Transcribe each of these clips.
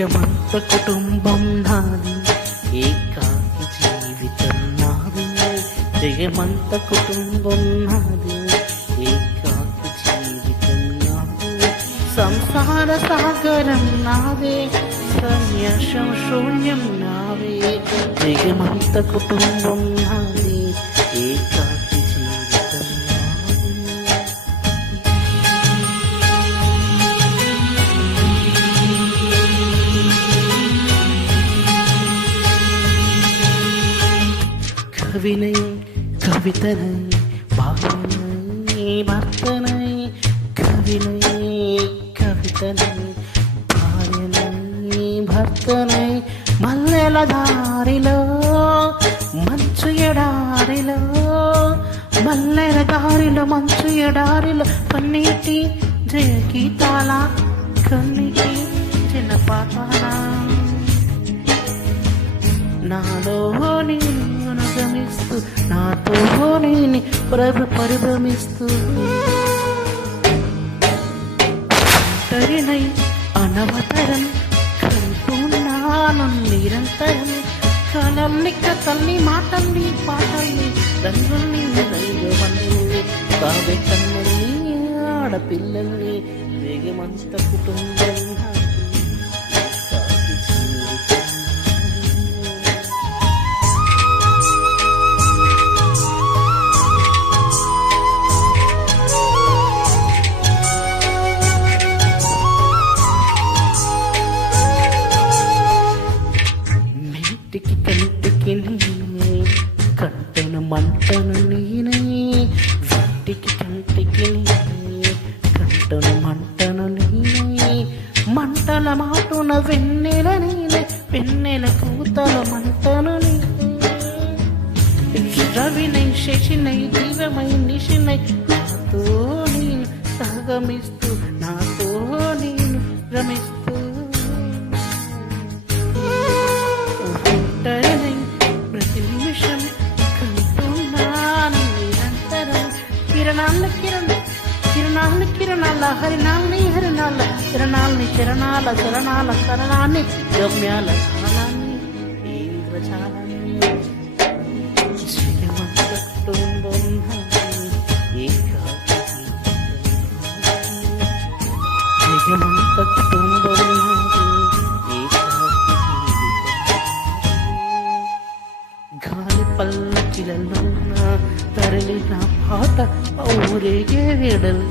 జగమంత కుటుంబం నాది, ఏకాకి జీవితం నాది. జగమంత కుటుంబం నాది, ఏకాకి జీవితం నాది. సంసార సాగరం నాదే, సన్యాసం శూన్యం నావే. జగమంత కుటుంబం నాది, ఏకాకి జీవితం నాది. కవినై కవితనై భార్యనై భర్తనై, కవినై కవితనై భార్యనై భర్తనై. మల్లెల దారిలో మంచు ఎడారిలో, మల్లెల దారిలో మంచు ఎడారిలో, కన్నీటి జయ గీతాల కన్నీటి జనపాతాల. నాలో నేను అనుగమిస్తూ, నాతో నేను పరిభ్రమిస్తూ, ఒంటరినై అనవతరం కంటున్నాను నిరంతరం. కలల్ని కథల్ని మాటల్ని పాటల్ని రంగుల్ని దైవమల్ని కావ్య కన్నుల్ని ఆడపిల్లల్ని వేగమంత కుటుంబం. కంటికి కంటికి నేనే, కంటను మంటను నేనే. కంటికి కంటికి నేనే, కంటను మంటను నేనే. మంటల మాటున వెన్నెల నేనే, వెన్నెల కూతల మంటను నేనే. రవినై శశినై దీవమై నిశినై, నాతో నేను సహగమిస్తూ, నాతో నేను రమిస్తూ. ప్రతి నిమిషం కంటున్నాను నిరంతరం. కిరణాల కిరణాల కిరణాల హరినాల్ని హరినాల కిరణాల్ని చరణాల చరణాల కరణాన్ని గమ్యాల కాలాన్ని ఇంద్రజాలాన్ని. జగమంత కుటుంబం ఏకాకి జగమంత కుటుంబం గాలి పల్లకిలలోన తరలిన పాట ఊరేగే వేడలు.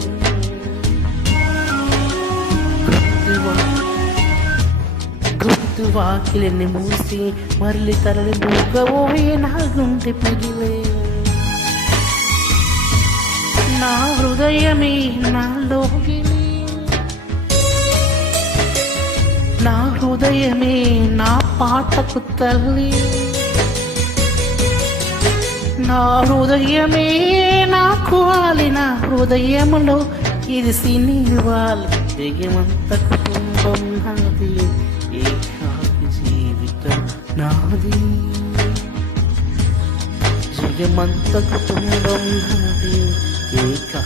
గుర్తు వాకిలిని మూసి మరలి తరలి మూగబోయే నా గుండె పిగిలే. నా హృదయమే నాలోగిలి, నా హృదయమే నా పాటకు తల్లి. నా హృదయమే నాకు వాలిన హృదయములో ఇది సినివాల్. జగమంత కుటుంబం నాది, ఏకాకి జీవితం నాది. జగమంత కుటుంబం నాది, ఏకాకి